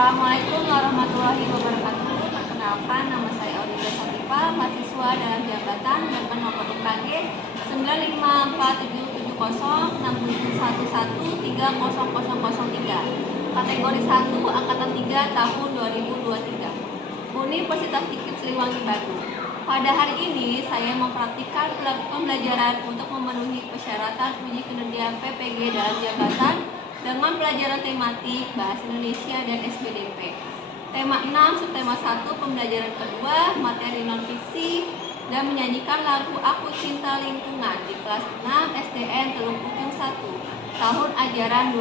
Assalamualaikum warahmatullahi wabarakatuh. Perkenalkan, nama saya Aulia Safifa, mahasiswa dalam jabatan Dekan nomor UKG 9547006113003. Kategori 1 Angkatan 3 tahun 2023. Universitas Dikip Siliwangi Bandung. Pada hari ini saya mempraktikkan pembelajaran untuk memenuhi persyaratan uji kinerja PPG dalam jabatan dengan pelajaran tematik Bahasa Indonesia dan SBDP. Tema 6, subtema 1, pembelajaran kedua, materi non-fiksi, dan menyanyikan lagu Aku Cinta Lingkungan di kelas 6 SDN Teluk Bukit 1, tahun ajaran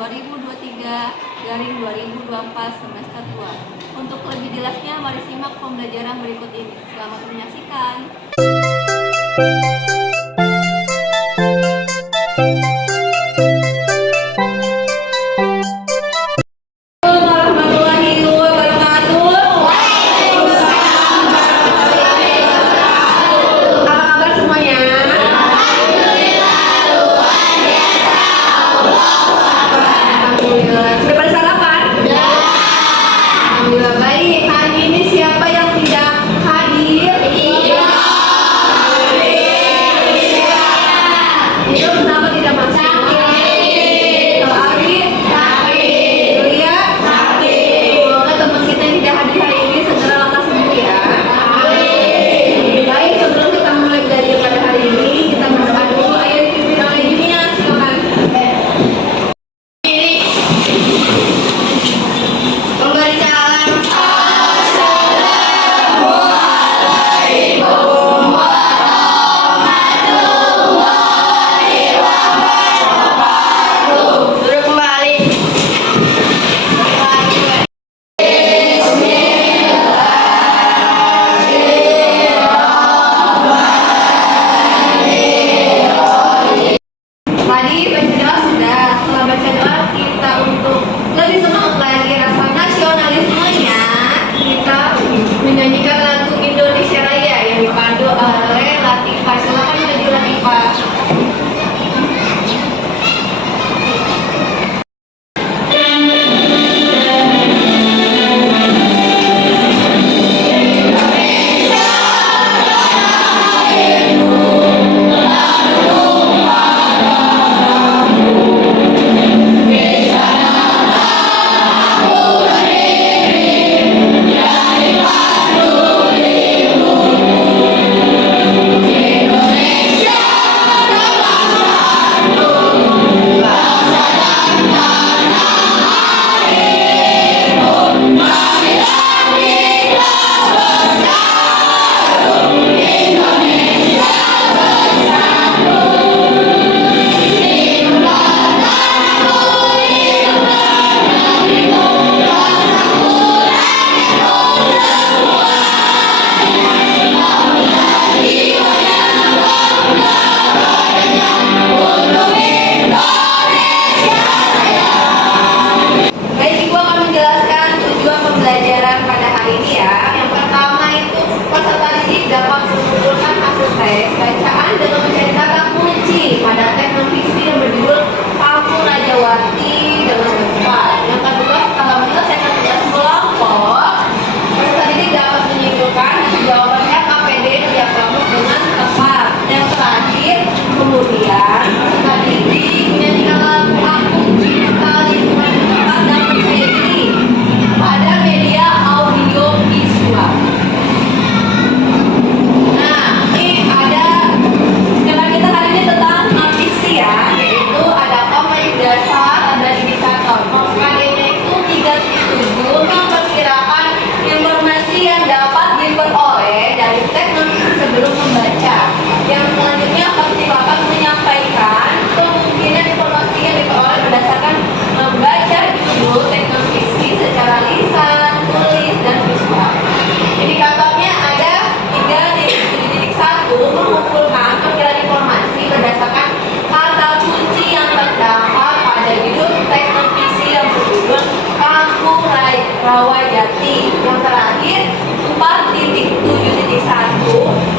2023-2024 semester 2. Untuk lebih jelasnya, mari simak pembelajaran berikut ini. Selamat menyaksikan. Bacaan dengan mencari kata kunci pada teks non-fiksi yang berjudul Kampung Rajawati dengan cepat. Yang kedua, setelah menyelesaikan tugas kelompok, peserta didik dapat menyimpulkan hasil jawabannya KPD tiap kelompok dengan tepat. Yang terakhir, kemudian peserta didik menyanyikan lagu Aku Cinta Lingkungan cepat dan percaya diri pada media audio visual. Sebelum membaca, yang selanjutnya pasti akan menyampaikan kemungkinan informasi yang diperoleh berdasarkan membaca judul teks non-fiksi secara lisan, tulis, dan visual. Indikatornya ada 3.1 mengumpulkan perkiraan informasi berdasarkan kata kunci yang terdapat pada judul teks non-fiksi yang berjudul Kampung Rawajati. Yang terakhir 4.7.1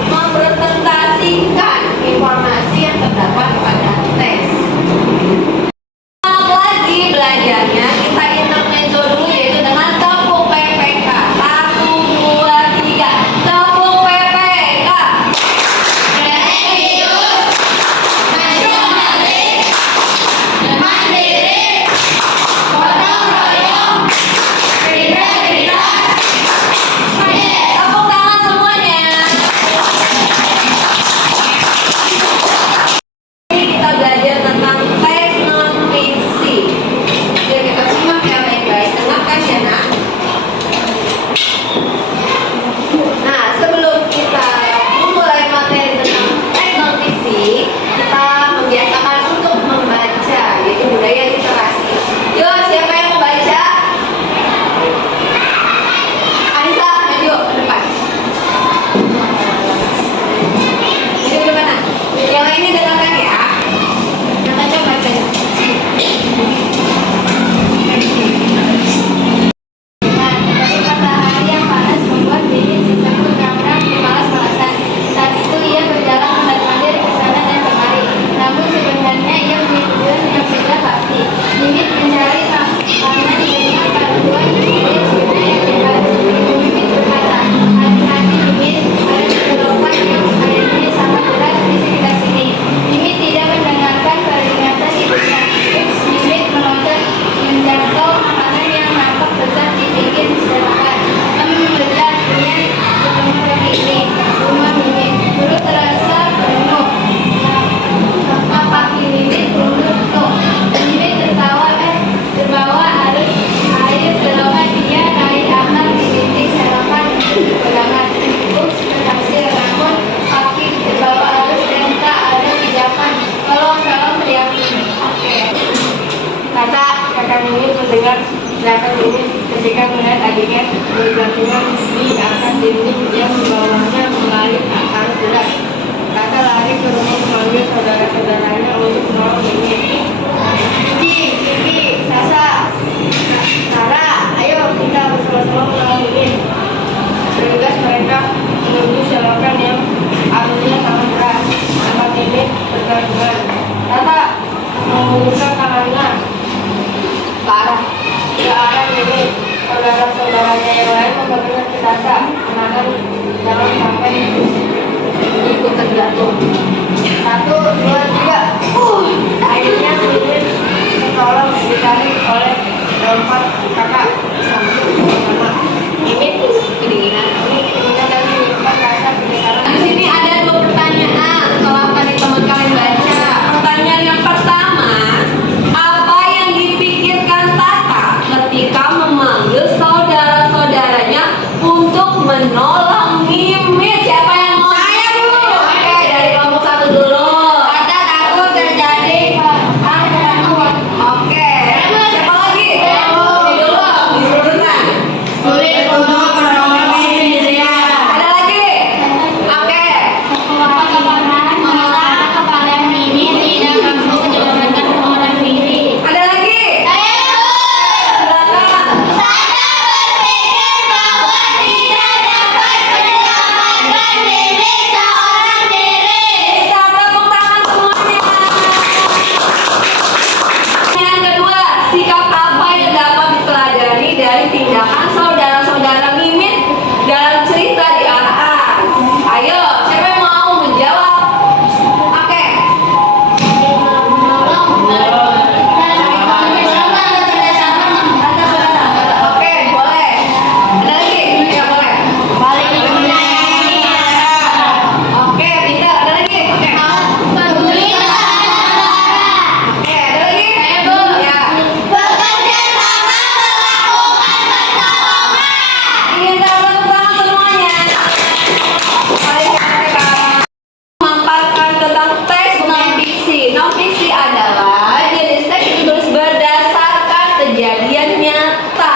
mempresentasikan informasi yang terdapat pada teks. Lagi belajarnya kita intermezzo dulu, yaitu dengan tepuk bergantungan di atas dinding yang membawanya mengalir arus deras. Tata lari ke rumah memanggil saudara-saudaranya untuk menolong Mimi. Cici, Vivi, Sasa, Sarah, ayo kita bersama-sama menolong Mimi. Bergegas mereka menuju selokan yang arusnya sangat deras. Tempat Mimi bergantungan. Tata membuka tangannya ke arah Mimi. Saudara-saudaranya yang lain memberikan ke Tata, menahan jangan sampai ikut terjatuh. 1, 2, 3. Akhirnya Mimi tertolong ditarik oleh keempat kakak sama. Mimi kedinginan dan menyimpan rasa penasaran. Di sini ada 2 pertanyaan setelah tadi teman kalian baca. Pertanyaan yang pertama, apa yang dipikirkan Tata ketika memanggil saudara-saudaranya untuk menolong Mimi? Siapa yang mau? Saya, Bu. Oke, dari kelompok 1 dulu. Tata takut terjadi hal-hal. Oke. Siapa lagi? Ini dulu, diurutan. Sulit untuk menolong Mimi sendirian. Ada lagi? Oke. kepada Mimi tidak mampu menyelamatkan orang Mimi. Ada lagi? Silakan. Saya berpikir bahwa tidak dapat menyelamatkan Mimi seorang diri. Bisa tepuk tangan semuanya. Yang kedua, sikap apa yang dapat dipelajari dari tindakan saudara-saudara Mimin dalam cerita di atas? Ayo, siapa yang mau menjawab? Oke. Oke, boleh. Ada lagi? Ya, boleh. Oke, pintar. Ada lagi? Oke. Oke, ada lagi? Ya. Pintar, tepuk tangan semuanya. Mari kita memaparkan tentang teks non-fiksi. Non-fiksi adalah jenis teks yang ditulis berdasarkan kejadian nyata.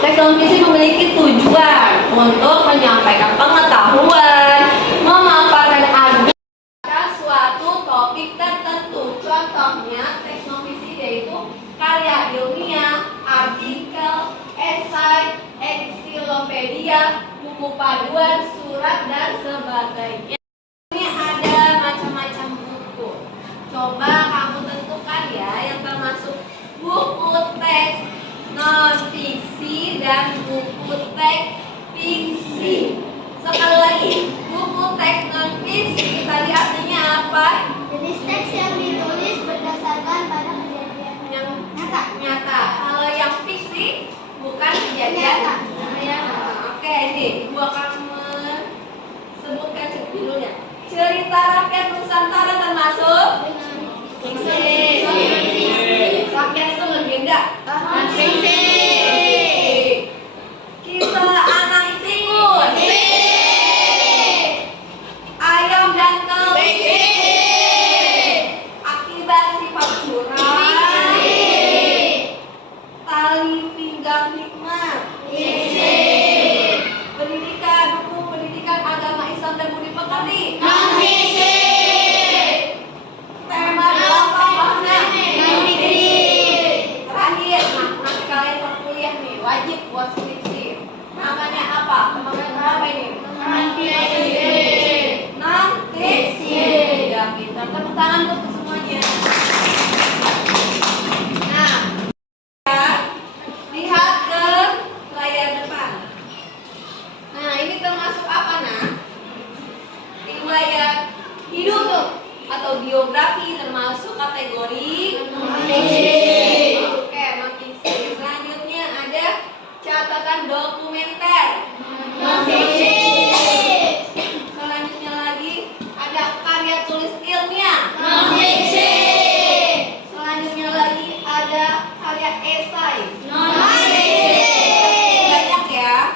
Teks non-fiksi memiliki tujuan untuk menyampaikan pengetahuan, memaparkan agar suatu topik tertentu. Contohnya teks non-fiksi yaitu karya ilmiah, artikel, esai, ensiklopedia, buku paduan, surat, dan sebagainya. Ini ada macam-macam buku. Coba kamu tentukan ya yang termasuk buku teks non-fiksi dan buku teks fiksi. Sekali lagi, buku teks non-fiksi tadi artinya apa? Jenis teks yang ditulis berdasarkan pada kejadian Yang nyata. nyata. Kalau yang fiksi bukan kejadian Nyata. Oke, ini Ibu akan sebutkan judulnya. Cerita Rakyat Nusantara termasuk Fiksi. rakyat itu legenda. Fiksi. Kisah anak timun. Ayam dan kelinci. Akibat sifat curang. Tali pinggang hikmah. Pendidikan, buku pendidikan agama Islam dan budi pekerti. Tema delapan bahasa. Terakhir, nanti kalian mau kuliah nih, wajib buat skripsi. Namanya apa? Namanya apa ini? Non-fiksi. Ya, kita tepuk tangan untuk semuanya. Nah, ya, lihat ke layar depan. Nah, ini termasuk apa, Nak? Riwayat hidup atau biografi termasuk kategori non-fiksi. Oke, non-fiksi. Selanjutnya ada catatan dokumenter. Selanjutnya lagi ada karya tulis ilmiah. Selanjutnya lagi ada karya esai. Banyak ya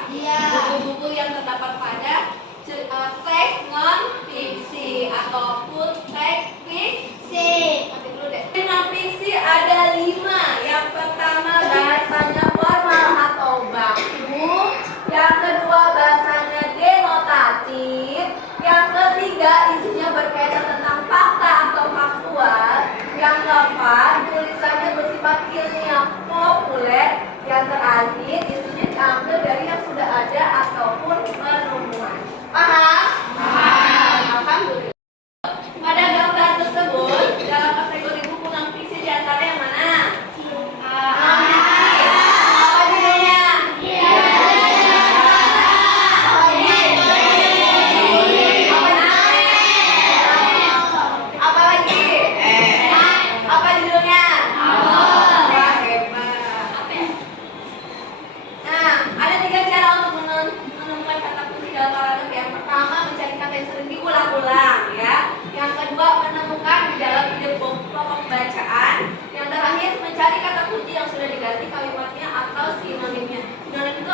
buku-buku yang terdapat pada teks non-fiksi ataupun teks fiksi. Nanti dulu deh. Non-fiksi ada 5. Yang pertama bahasanya formal atau baku. Yang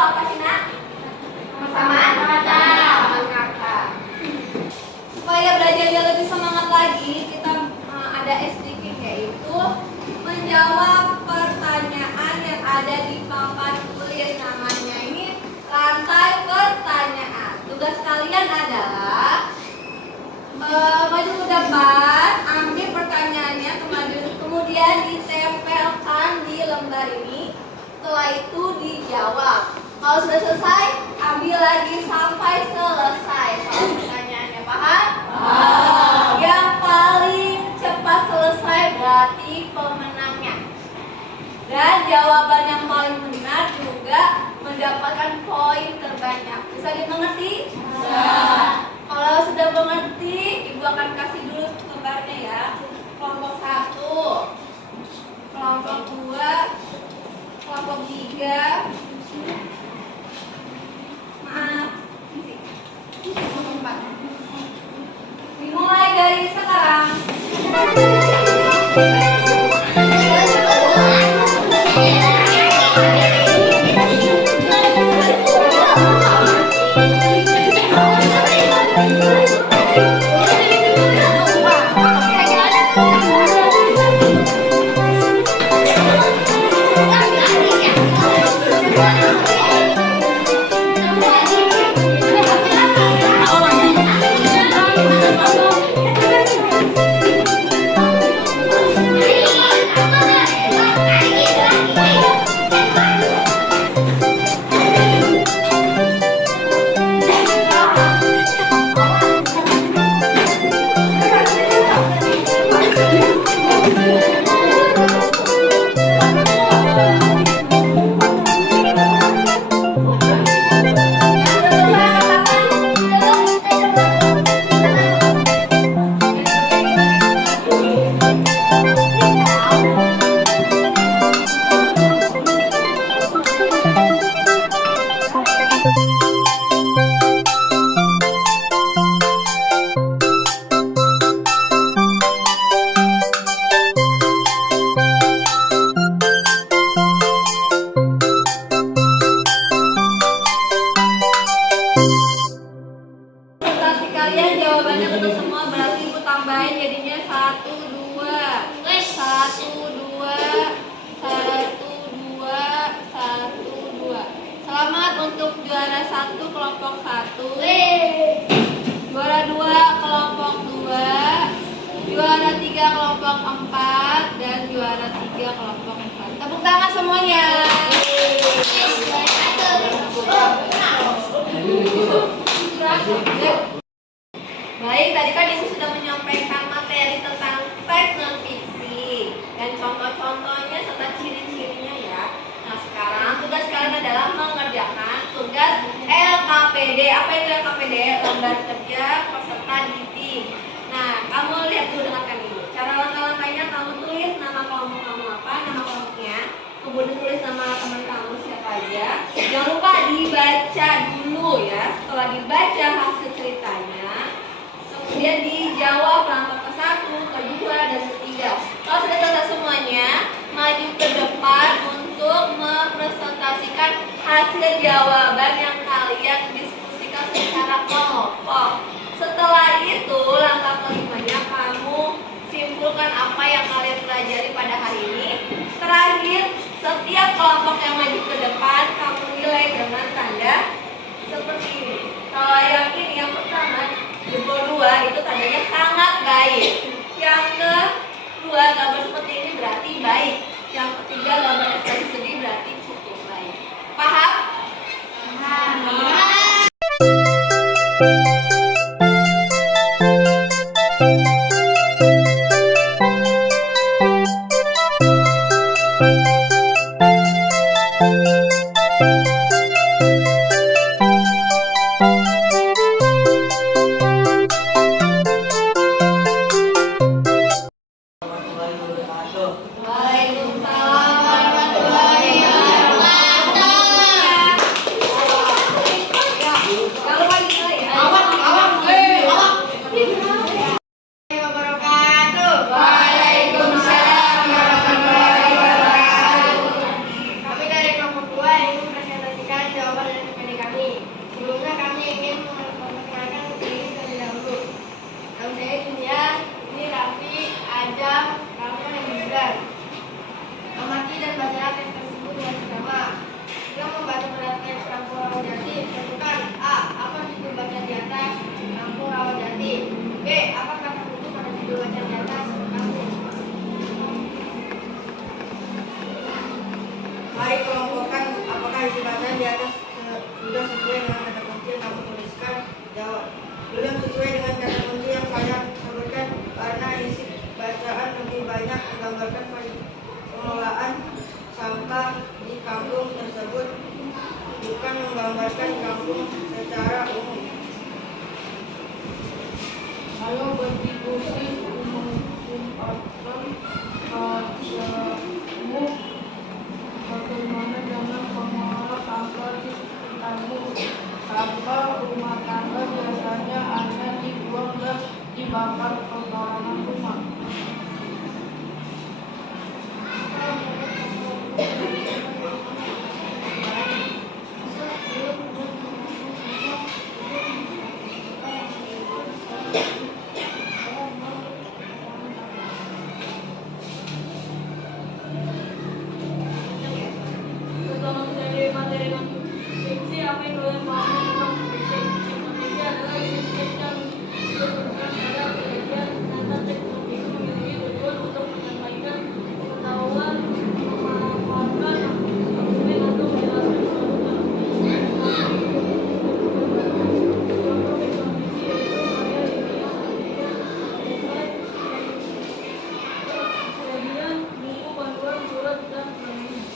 apa sih nak? Sama-sama kakak. Supaya belajarnya lebih semangat lagi, kita ada SDK, yaitu menjawab pertanyaan yang ada di papan tulis. Namanya ini rantai pertanyaan. Tugas kalian adalah maju ke depan, ambil pertanyaannya, kemudian ditempelkan di lembar ini. Setelah itu dijawab. Kalau sudah selesai, ambil lagi sampai selesai soal pertanyaannya. Paham? Yang paling cepat selesai berarti pemenangnya. Dan jawaban yang paling benar juga mendapatkan poin terbanyak. Bisa dimengerti? Kalau sudah mengerti, Ibu akan kasih dulu gambarnya ya. Kelompok 1, kelompok 2, kelompok 3. Maaf. Kelompok 4. Dimulai dari sekarang. Kalian jawabannya betul semua, berarti Ibu tambahin jadinya 1, 2, 1, 2, 1, 2, 1, 2. Selamat untuk juara 1 kelompok 1, juara 2 kelompok 2, juara 3 kelompok 4, dan juara 3 kelompok 4. Tepuk tangan semuanya. Baik, tadi kan Ibu sudah menyampaikan materi tentang teks non fiksi dan contoh-contohnya serta ciri-cirinya ya. Nah, sekarang tugas kalian adalah mengerjakan tugas LKPD. Apa itu LKPD? Lembar kerja peserta didik. Nah, kamu lihat dulu, dengarkan dulu. Cara langkah-langkahnya, kamu tulis nama kelompok kamu apa, nama kelompoknya, kemudian tulis nama teman kamu siapa aja. Jangan lupa dibaca dulu ya. Setelah dibaca hasil ceritanya, kemudian dijawab langkah ke-1, ke-2, dan ke-3. Kalau sudah selesai semuanya, maju ke depan untuk mempresentasikan hasil jawaban yang kalian diskusikan secara kelompok. Setelah itu, langkah kelimanya kamu simpulkan apa yang kalian pelajari pada hari ini. Terakhir, setiap kelompok yang maju ke depan, kamu nilai dengan tanda seperti ini. Kalau yang ini, yang pertama, jempol 2 itu tandanya sangat baik. Yang kedua, gambar seperti ini berarti baik. Yang ketiga, gambar ekspresi sedih berarti cukup baik. Paham? Paham. Waalaikumsalam warahmatullahi wabarakatuh. Kalau pagi ya. Sudah sesuai dengan kata kunci yang kamu tuliskan? Jawab. Belum sesuai dengan kata kunci yang saya sebutkan karena isi bacaan lebih banyak menggambarkan pengelolaan sampah di kampung tersebut, bukan menggambarkan kampung secara umum. Ayo berdiskusi mengungkapkan hasilmu. Bagaimana dengan pengelola sampah di sekitarmu? Sampah rumah tangga biasanya hanya dibuang dan dibakar ke halaman rumah. Setelah menjadi materi non-fiksi, apa yang kalian pahami tentang fiksi? Fiksi adalah jenis teks yang berhubungan pada kejadian nyata. Teks non-fiksi memiliki tujuan untuk menyampaikan pengetahuan, memanfaatkan argumen, atau menjelaskan suatu fenomena. Contoh teks non-fiksi yaitu karya ilmiah, artikel, esai, kemudian buku panduan, surat, dan lainnya.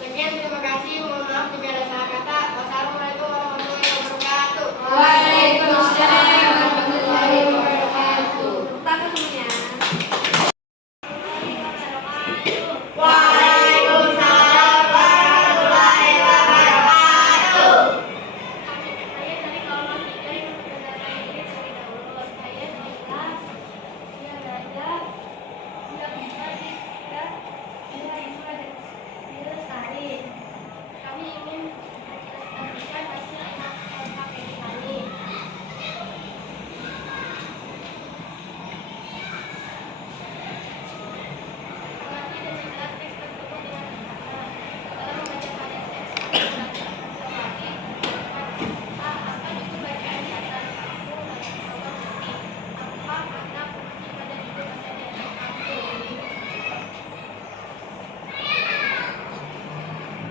Sekian, terima kasih. Mohon maaf jika ada salah kata. Wassalamualaikum warahmatullahi wabarakatuh. Waalaikumsalam warahmatullahi wabarakatuh. Tangan semuanya. Waalaikumsalam warahmatullahi wabarakatuh. Saya dari kelompok 3 yang memperkenalkan diri terlebih dahulu. Saya Naila, dia Raja, dia Bisa, dia Isra, dia Lestari. Kami ingin mempresentasikan hasil LKPD kami. Mengerti dan menjelaskan teks tersebut dengan benar. Dalam membaca karya teks, kami belajar mencermati apa itu bacaan di atas kamu dan mencoba mengerti apa makna fungsi pada itu baca di atas kamu.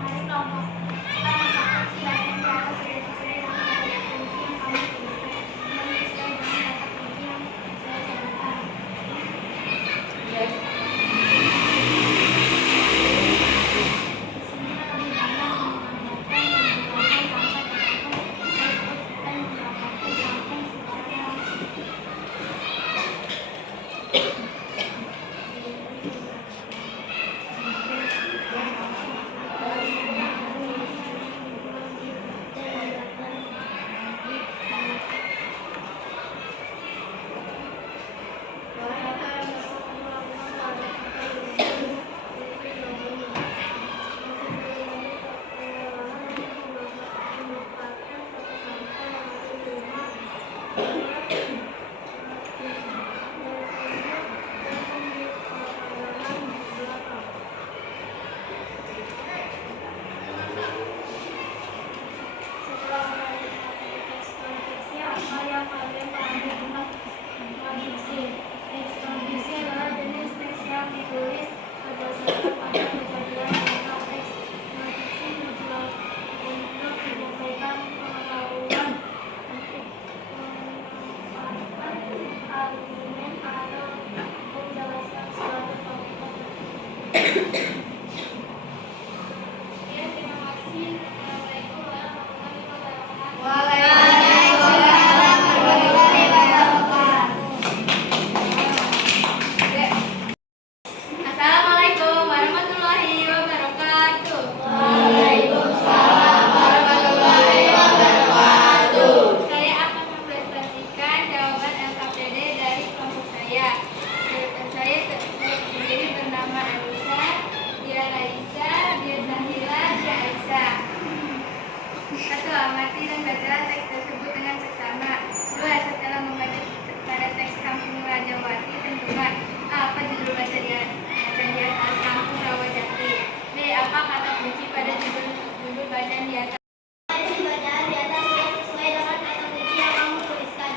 Mari kelompok kita membaca silakan di atas sudah sesuai dengan kata kunci yang kamu tuliskan dan sesuai dengan kata kunci yang saya sebutkan. Isinya lebih banyak menggambarkan penggunaan sampah di kampung tersebut bukan menggambarkan kampung secara Setelah mengenai teks non-fiksi, apa yang kalian pahami tentang non-fiksi? Teks non-fiksi adalah jenis teks yang ditulis berdasarkan pada kejadian nyata. Teks non-fiksi untuk menyampaikan pengetahuan, memanfaatkan argumen, atau menjelaskan suatu topik tertentu. Ya, terima kasih. Assalamualaikum warahmatullahi wabarakatuh. Waalaikumsalam warahmatullahi wabarakatuh. Assalamualaikum warahmatullahi wabarakatuh. Waalaikumsalam warahmatullahi wabarakatuh. Saya akan mempresentasikan jawaban LKPD dari kelompok saya. Saya sendiri bernama Anissa, dia Laisa, dia Zahila, dia Aisyah. 1. Amati dan bacalah teks tersebut dengan seksama. 2. Setelah membaca pada teks Kampung Rajawati, tentukan A. Apa judul baca di atas Kampung Rawajati. B. Apa kata kunci pada judul bacaan di atas. Isi bacaan di atas sudah sesuai dengan kata kunci yang kamu tuliskan.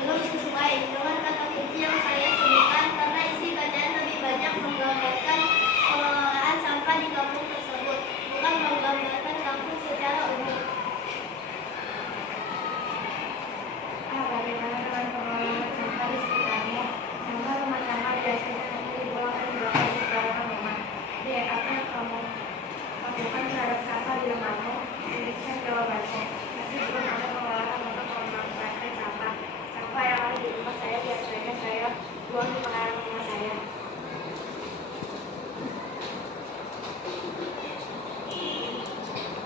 Belum sesuai dengan kata kunci yang saya sebutkan karena isi bacaan lebih banyak menggambarkan pengelolaan sampah di kampung tersebut, bukan menggambarkan kampung membawa bangkai. Masih belum ada pengolahan untuk memanfaatkan sampah. Sampah yang ada di rumah saya biasanya saya buang di pekarangan rumah saya.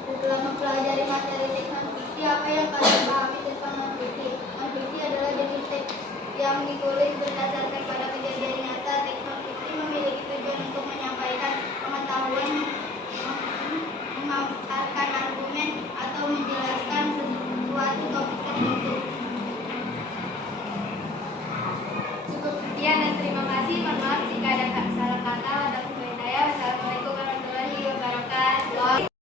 Setelah mempelajari materi teks non-fiksi, apa yang kalian pahami tentang non-fiksi? Non-fiksi adalah jenis teks yang ditulis berdasarkan pada kejadian nyata. Teks non-fiksi memiliki tujuan untuk menyampaikan pengetahuan, memaparkan argumen, atau menjelaskan suatu topik tertentu. Cukup sekian dan terima kasih. Mohon maaf jika ada salah kata atau pembedaan. Wassalamualaikum warahmatullahi wabarakatuh.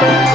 Thank you.